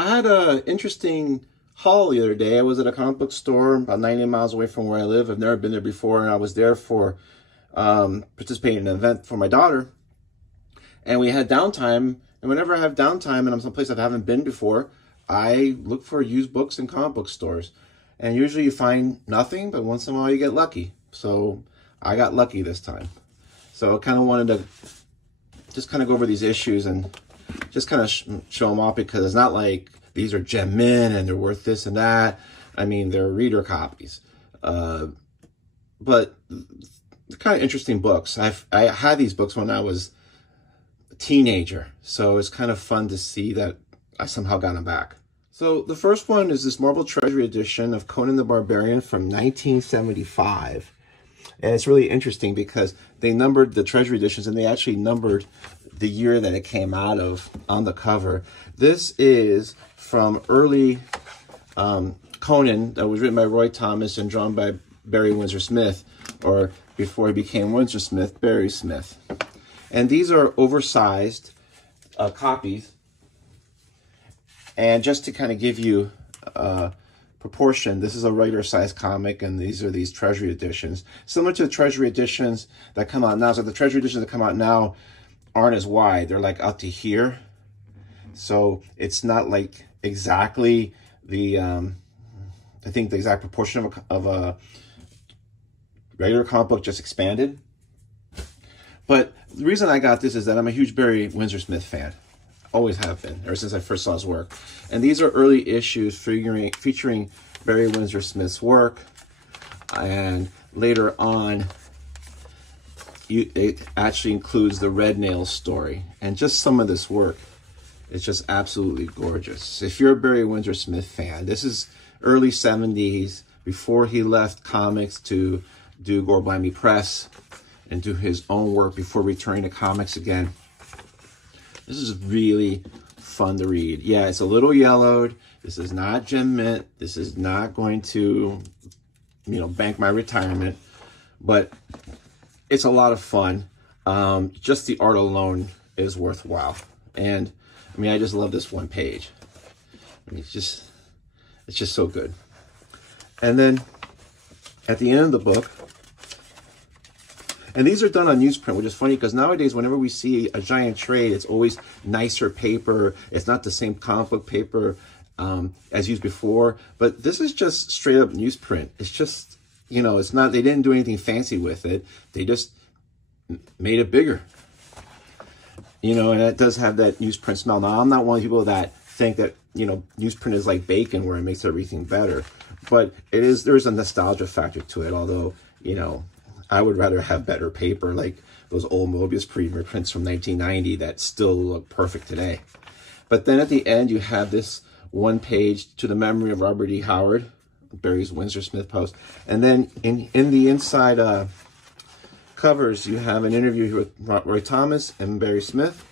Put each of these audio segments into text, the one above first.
I had an interesting haul the other day. I was at a comic book store about 90 miles away from where I live. I've never been there before, and I was there for participating in an event for my daughter. And we had downtime, and whenever I have downtime and I'm someplace I haven't been before, I look for used books in comic book stores. And usually you find nothing, but once in a while you get lucky. So I got lucky this time. So I kind of wanted to just kind of go over these issues and just kind of show them off, because it's not like these are gem mint and they're worth this and that. I mean, they're reader copies. But they're kind of interesting books. I had these books when I was a teenager, so it's kind of fun to see that I somehow got them back. So the first one is this Marvel Treasury edition of Conan the Barbarian from 1975. And it's really interesting because they numbered the Treasury editions, and they actually numbered the year that it came out of on the cover. This is from early Conan, that was written by Roy Thomas and drawn by Barry Windsor-Smith, or before he became Windsor-Smith, Barry Smith. And these are oversized copies. And just to kind of give you proportion, this is a regular size comic, and these are these Treasury editions. Similar to the Treasury editions that come out now. So the Treasury editions that come out now aren't as wide. They're like out to here. So it's not like exactly the, I think the exact proportion of a regular comic book, just expanded. But the reason I got this is that I'm a huge Barry Windsor-Smith fan. Always have been, ever since I first saw his work. And these are early issues featuring Barry Windsor-Smith's work. And later on, it actually includes the Red Nails story. And just some of this work is just absolutely gorgeous. If you're a Barry Windsor-Smith fan, this is early 70s, before he left comics to do Gore Blimey Press and do his own work before returning to comics again. This is really fun to read. Yeah, it's a little yellowed. This is not gem mint. This is not going to, bank my retirement. But it's a lot of fun. Just the art alone is worthwhile. And, I mean, I just love this one page. I mean, it's just so good. And then, at the end of the book, and these are done on newsprint, which is funny because nowadays, whenever we see a giant trade, it's always nicer paper. It's not the same comic book paper as used before. But this is just straight up newsprint. It's just, it's not, they didn't do anything fancy with it. They just made it bigger. And it does have that newsprint smell. Now, I'm not one of the people that think that, newsprint is like bacon where it makes everything better. But there's a nostalgia factor to it, although, I would rather have better paper, like those old Mobius prints from 1990 that still look perfect today. But then at the end, you have this one page to the memory of Robert E. Howard, Barry's Windsor-Smith post. And then in the inside covers, you have an interview here with Roy Thomas and Barry Smith.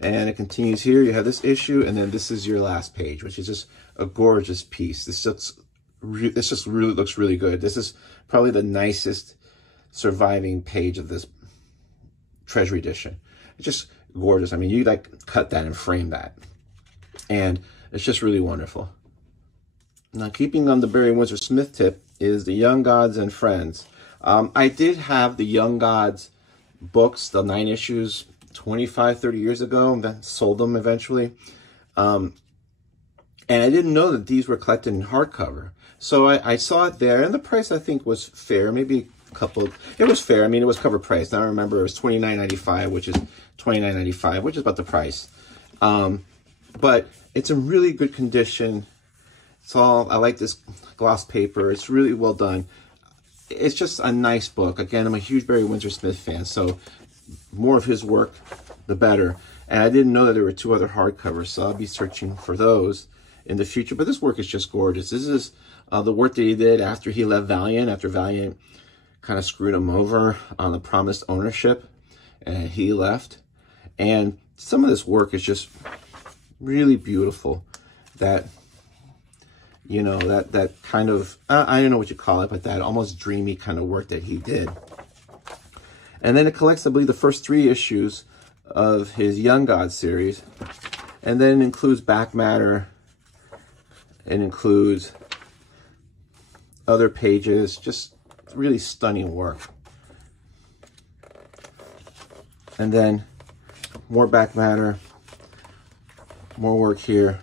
And it continues here. You have this issue, and then this is your last page, which is just a gorgeous piece. This just really looks really good. This is probably the nicest surviving page of this Treasury edition. It's just gorgeous. I mean, you like cut that and frame that, and it's just really wonderful. Now, keeping on the Barry Windsor-Smith tip is the Young Gods and Friends. I did have the Young Gods books, the 9 issues, 25, 30 years ago, and then sold them eventually. And I didn't know that these were collected in hardcover. So I saw it there, and the price I think was fair, maybe it was fair. I mean, it was cover price. Now I remember it was $29.95, which is $29.95, which is about the price. But it's in really good condition. I like this gloss paper. It's really well done. It's just a nice book. Again, I'm a huge Barry Windsor-Smith fan, so more of his work, the better. And I didn't know that there were 2 other hardcovers, so I'll be searching for those in the future. But this work is just gorgeous. This is the work that he did after he left Valiant, after Valiant kind of screwed him over on the promised ownership, and he left. And some of this work is just really beautiful. That, that kind of, I don't know what you call it, but that almost dreamy kind of work that he did. And then it collects, I believe, the first 3 issues of his Young Gods series, and then includes back matter It includes other pages, just really stunning work. And then more back matter, more work here.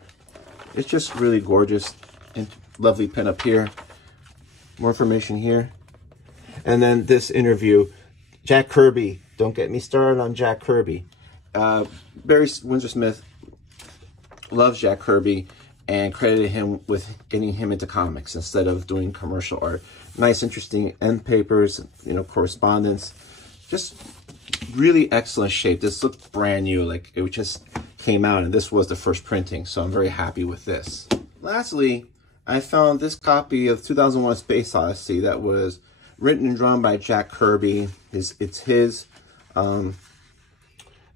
It's just really gorgeous and lovely pen up here. More information here. And then this interview, Jack Kirby. Don't get me started on Jack Kirby. Windsor-Smith loves Jack Kirby and credited him with getting him into comics instead of doing commercial art. Nice, interesting end papers, you know, correspondence. Just really excellent shape. This looked brand new, like it just came out, and this was the first printing, so I'm very happy with this. Lastly, I found this copy of 2001: Space Odyssey that was written and drawn by Jack Kirby. It's his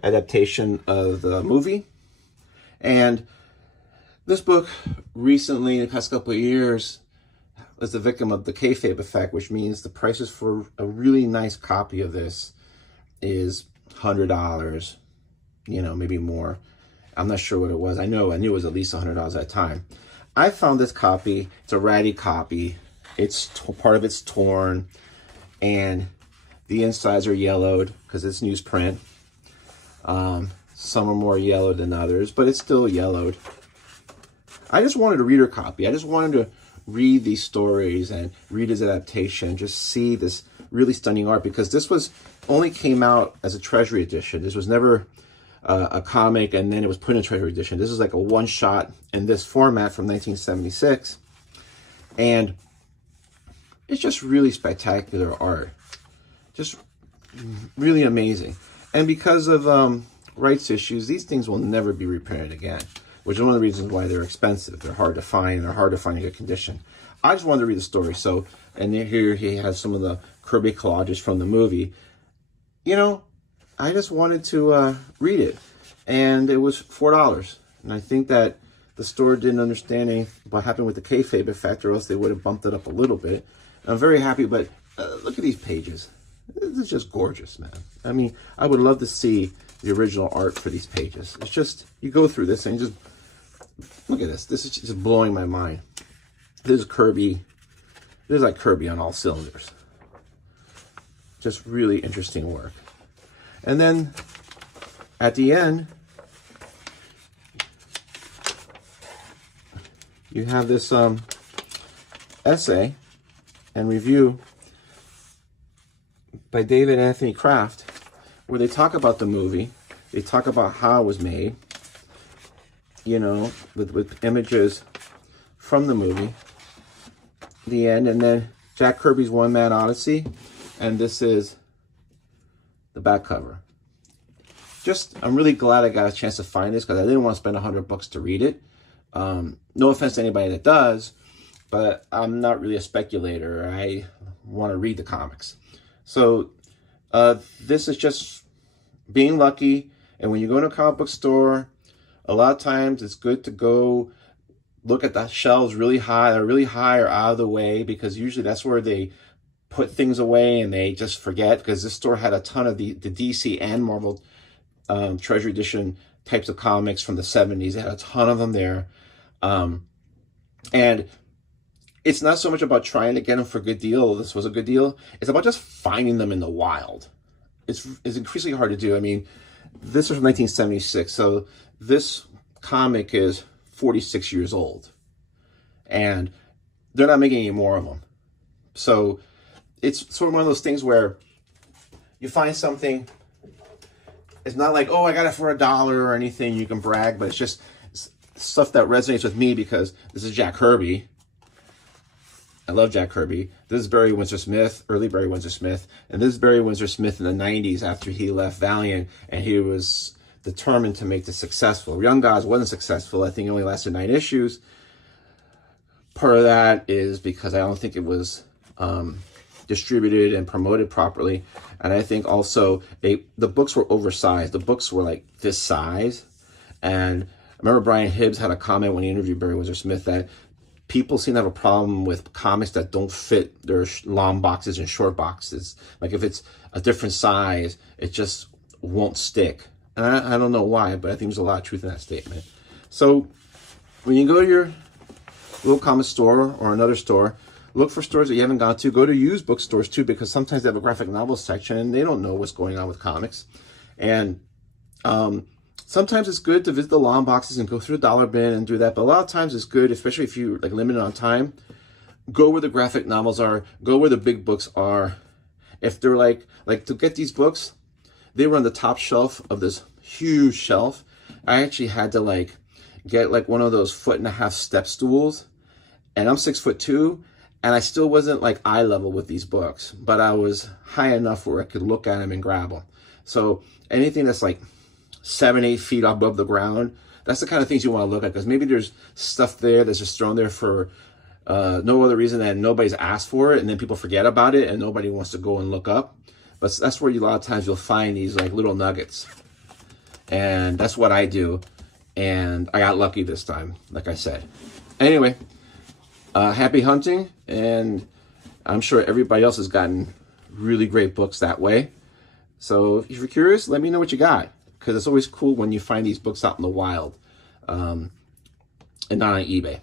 adaptation of the movie. And this book recently, in the past couple of years, was the victim of the kayfabe effect, which means the prices for a really nice copy of this is $100, you know, maybe more. I'm not sure what it was. I knew it was at least $100 at that time. I found this copy. It's a ratty copy. Part of it's torn, and the insides are yellowed because it's newsprint. Some are more yellowed than others, but it's still yellowed. I just wanted a reader copy. I just wanted to read these stories and read his adaptation, just see this really stunning art, because this only came out as a Treasury edition. This was never a comic and then it was put in a Treasury edition. This is like a one-shot in this format from 1976. And it's just really spectacular art. Just really amazing. And because of rights issues, these things will never be reprinted again, which is one of the reasons why they're expensive. They're hard to find, and they're hard to find in good condition. I just wanted to read the story. So, and here he has some of the Kirby collages from the movie. You know, I just wanted to read it, and it was $4. And I think that the store didn't understand what happened with the kayfabe effect, or else they would have bumped it up a little bit. I'm very happy, but look at these pages. This is just gorgeous, man. I mean, I would love to see the original art for these pages. It's just, you go through this and just, look at this. This is just blowing my mind. This is Kirby. This is like Kirby on all cylinders. Just really interesting work. And then at the end, you have this essay and review by David Anthony Kraft, where they talk about the movie. They talk about how it was made, you know, with images from the movie, the end, and then Jack Kirby's one-man Odyssey, and this is the back cover. I'm really glad I got a chance to find this, because I didn't want to spend $100 to read it. No offense to anybody that does, but I'm not really a speculator. I want to read the comics. So this is just being lucky. And when you go to a comic book store, a lot of times it's good to go look at the shelves really high or out of the way, because usually that's where they put things away and they just forget, because this store had a ton of the DC and Marvel Treasury edition types of comics from the 70s. They had a ton of them there. And it's not so much about trying to get them for a good deal. This was a good deal. It's about just finding them in the wild. It's increasingly hard to do. I mean, this was from 1976, so this comic is 46 years old, and they're not making any more of them. So it's sort of one of those things where you find something. It's not like, oh, I got it for $1 or anything, you can brag, but it's just stuff that resonates with me, because this is Jack Kirby. I love Jack Kirby. This is Barry Windsor-Smith, early Barry Windsor-Smith. And this is Barry Windsor-Smith in the 90s after he left Valiant, and he was determined to make this successful. Young Gods wasn't successful. I think it only lasted 9 issues. Part of that is because I don't think it was distributed and promoted properly. And I think also the books were oversized. The books were like this size. And I remember Brian Hibbs had a comment when he interviewed Barry Windsor-Smith that people seem to have a problem with comics that don't fit their long boxes and short boxes. Like if it's a different size, it just won't stick. And I don't know why, but I think there's a lot of truth in that statement. So when you go to your little comic store or another store. Look for stores that you haven't gone to. Go to used bookstores too, because sometimes they have a graphic novel section and they don't know what's going on with comics. And sometimes it's good to visit the long boxes and go through the dollar bin and do that. But a lot of times it's good, especially if you're like limited on time, go where the graphic novels are. Go where the big books are. If they're like to get these books, they were on the top shelf of this huge shelf. I actually had to like get like one of those 1.5-foot step stools, and I'm 6'2", and I still wasn't like eye level with these books, but I was high enough where I could look at them and grab them. So anything that's like 7-8 feet above the ground, that's the kind of things you want to look at, because maybe there's stuff there that's just thrown there for no other reason than nobody's asked for it, and then people forget about it and nobody wants to go and look up. But that's where a lot of times you'll find these like little nuggets. And that's what I do. And I got lucky this time, like I said. Anyway, happy hunting. And I'm sure everybody else has gotten really great books that way. So if you're curious, let me know what you got. Because it's always cool when you find these books out in the wild and not on eBay.